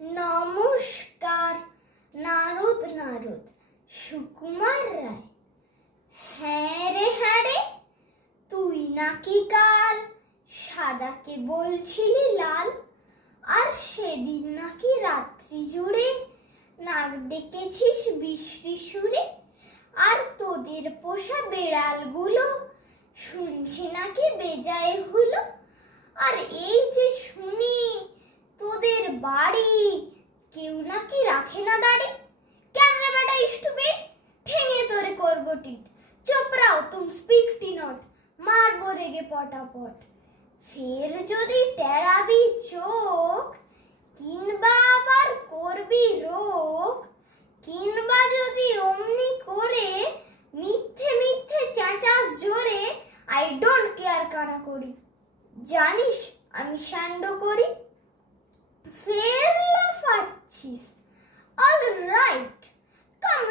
নমস্কার। নারদ নারদ সুকুমার রায়। হ্যাঁ রে তুই নাকি কাল সাদাকে বলছিলি লাল, আর সেদিন নাকি রাত্রি জুড়ে নাক ডেকেছিস বিশ্রী সুরে, আর তোদের পোষা বেড়ালগুলো শুনছে নাকি বেজায় হলো। আর এই যে শুনি তোদের বাড়ি কেউ নাকি রাখে না দাড়ি। কেন রে বেটা স্টুপিড, ঠেঙে তোরে করবো টিট। চুপ রাও তুম স্পিকটি নট, মারবো রেগে পটাপট। ফের যদি টেরাবি চোখ, কিংবা আবার করবি রোগ, কিংবা যদি অমনি করে মিথ্যে মিথ্যে চেঁচাস জোরে, আই ডোন্ট কেয়ার কানা করি। জানিস আমি সান্ড করি। ফের লাফাচ্ছিস, all right, come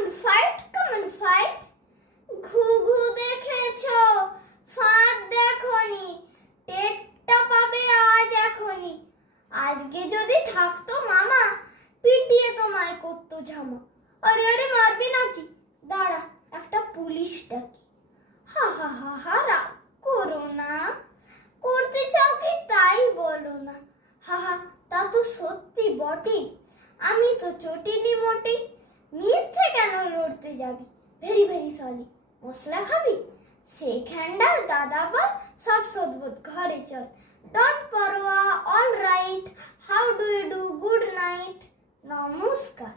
on fight. ঘুঘু দেখেছো, ফাঁদ দেখনি, টেটটা পাবে আজ এখনি। আজকে যদি থাকতো মামা, পিটিয়ে তোমায় করতো ঝামা। আরে মারবি নাকি? দাঁড়া একটা পুলিশ ডাকি। হা রাগ করো না, করতে চাও কি তাই বলো না। হা তা তো সত্যি বটে, আমি তো চটিনি মোটেই। মিথ্যে কেন লড়তে যাবি? Very sorry. মশলা খাবি? শেক হ্যান্ডার দাদা বল, সব শোধবোধ ঘরে চল। ডোন্ট পরোয়া, all right, how do you do, good night. নমস্কার।